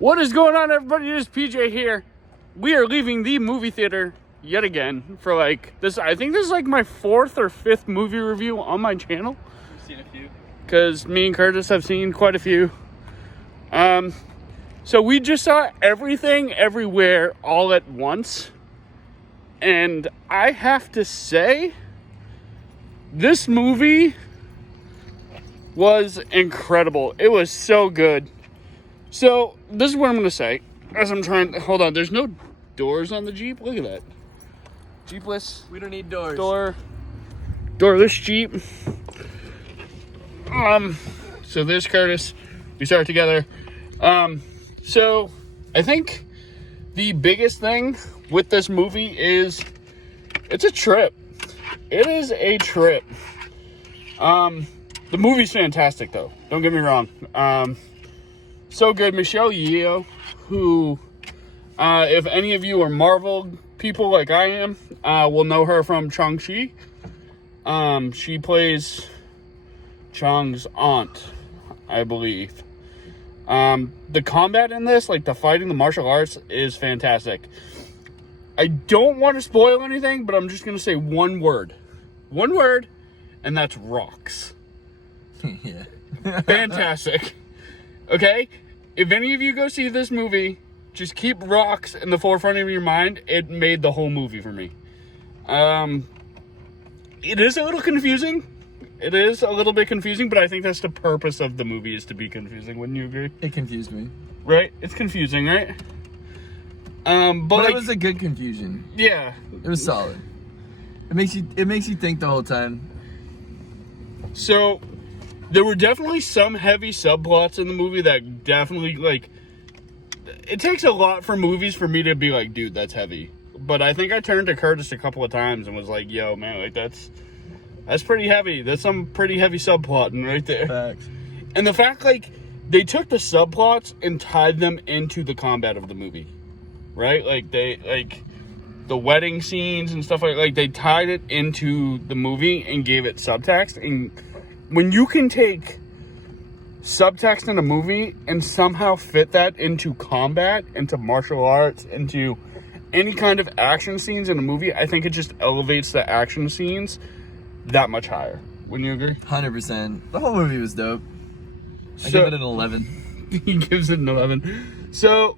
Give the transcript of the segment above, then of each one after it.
What is going on, everybody? It is PJ here. We are leaving the movie theater yet again for like this. I think this is like my 4th or 5th movie review on my channel. You've seen a few? Because me and Curtis have seen quite a few. So we just saw Everything Everywhere all at once. And I have to say, this movie was incredible. It was so good. So, this is what I'm going to say. As I'm trying... Hold on. There's no doors on the Jeep. Look at that. Jeepless. We don't need doors. Doorless Jeep. So there's Curtis. We start together. So, I think the biggest thing with this movie is it's a trip. It is a trip. The movie's fantastic, though. Don't get me wrong. So good. Michelle Yeoh, who, if any of you are Marvel people like I am, will know her from Shang-Chi. She plays Chang's aunt, I believe. The combat in this, like the fighting, the martial arts, is fantastic. I don't want to spoil anything, but I'm just going to say one word. One word, and that's rocks. Yeah. Fantastic. Okay? If any of you go see this movie, just keep rocks in the forefront of your mind. It made the whole movie for me. It is a little confusing. It is a little bit confusing, but I think that's the purpose of the movie, is to be confusing. Wouldn't you agree? It confused me. Right? It's confusing, right? But like, it was a good confusion. yeah. It was solid. It makes you think the whole time. So, there were definitely some heavy subplots in the movie that definitely, like, it takes a lot for movies for me to be like, dude, that's heavy. But I think I turned to Curtis a couple of times and was like, yo, man, like, that's pretty heavy. That's some pretty heavy subplotting right there. Facts. And the fact, like, they took the subplots and tied them into the combat of the movie. Right? Like, the wedding scenes and stuff like they tied it into the movie and gave it subtext. And when you can take subtext in a movie and somehow fit that into combat, into martial arts, into any kind of action scenes in a movie, I think it just elevates the action scenes that much higher. Wouldn't you agree? 100%. The whole movie was dope. I give it an 11. He gives it an 11. So,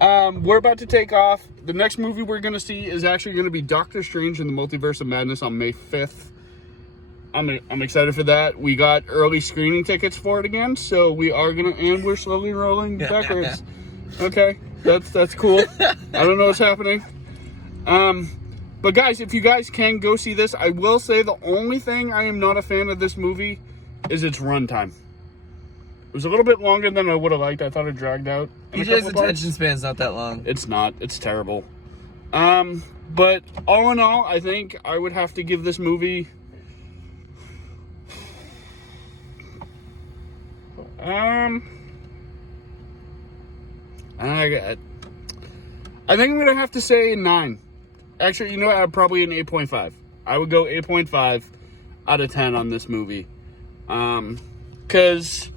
we're about to take off. The next movie we're going to see is actually going to be Doctor Strange in the Multiverse of Madness on May 5th. I'm excited for that. We got early screening tickets for it again, so we are going to, and we're slowly rolling backwards. Okay, that's cool. I don't know what's happening. But guys, if you guys can go see this, I will say the only thing I am not a fan of this movie is its runtime. It was a little bit longer than I would have liked. I thought it dragged out. PJ's attention span's not that long. It's not. It's terrible. But all in all, I think I would have to give this movie... I think I'm going to have to say a 9. Actually, you know what? I'm probably an 8.5. I would go 8.5 out of 10 on this movie. Because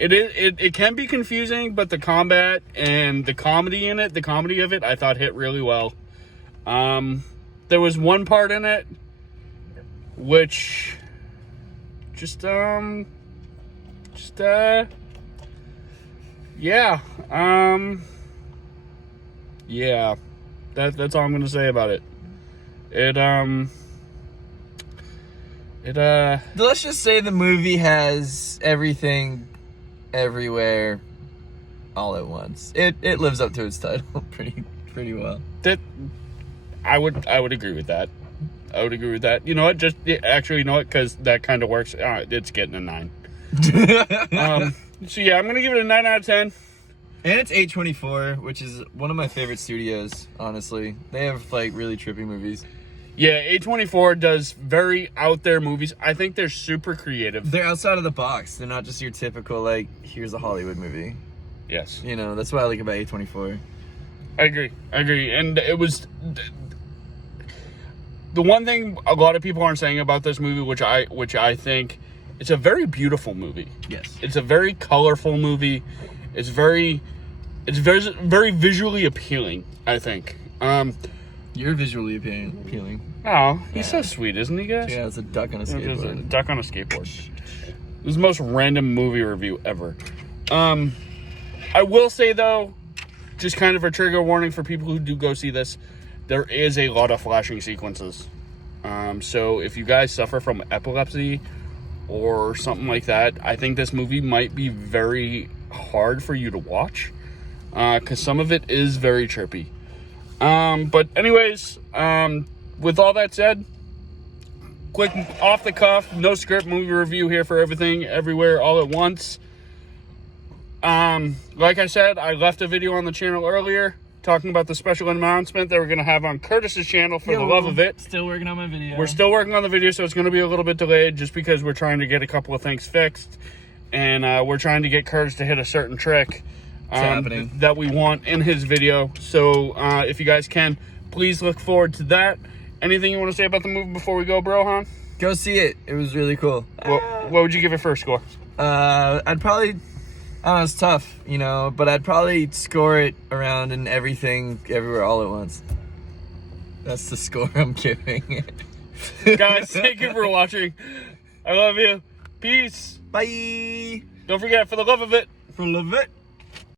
it can be confusing, but the combat and the comedy in it, the comedy of it, I thought hit really well. There was one part in it which yeah. Yeah. That's all I'm gonna say about it. Let's just say the movie has everything, everywhere, all at once. It lives up to its title pretty well. I would agree with that. I would agree with that. You know what? Actually, you know what? Because that kind of works. It's getting a 9. So yeah, I'm gonna give it a 9 out of 10. And it's A24, which is one of my favorite studios, honestly. They have, like, really trippy movies. Yeah, A24 does very out there movies. I think they're super creative. They're outside of the box. They're not just your typical, like, here's a Hollywood movie. Yes. You know, that's what I like about A24. I agree. And it was... The one thing a lot of people aren't saying about this movie, which I think, it's a very beautiful movie. Yes. It's a very colorful movie. It's very It's very, very visually appealing, I think. You're visually appealing. Oh, he's so sweet, isn't he, guys? Yeah, it's a duck on a There's a skateboard. duck on a skateboard. This is the most random movie review ever. I will say, though, just kind of a trigger warning for people who do go see this, there is a lot of flashing sequences. So if you guys suffer from epilepsy or something like that, I think this movie might be very hard for you to watch, because some of it is very trippy. But anyways, with all that said, quick off the cuff, no script movie review here for everything, everywhere, all at once. Like I said, I left a video on the channel earlier talking about the special announcement that we're going to have on Curtis's channel for the love of it. Still working on my video. We're still working on the video, so it's going to be a little bit delayed just because we're trying to get a couple of things fixed. And we're trying to get Curtis to hit a certain trick happening. that we want in his video. So if you guys can, please look forward to that. Anything you want to say about the movie before we go, bro, Han? Go see it. It was really cool. What would you give it first score? I'd probably, I don't know, it's tough, you know, but I'd probably score it around in everything, everywhere, all at once. That's the score I'm giving. Guys, thank you for watching. I love you. Peace. Bye. Don't forget, for the love of it. For love it.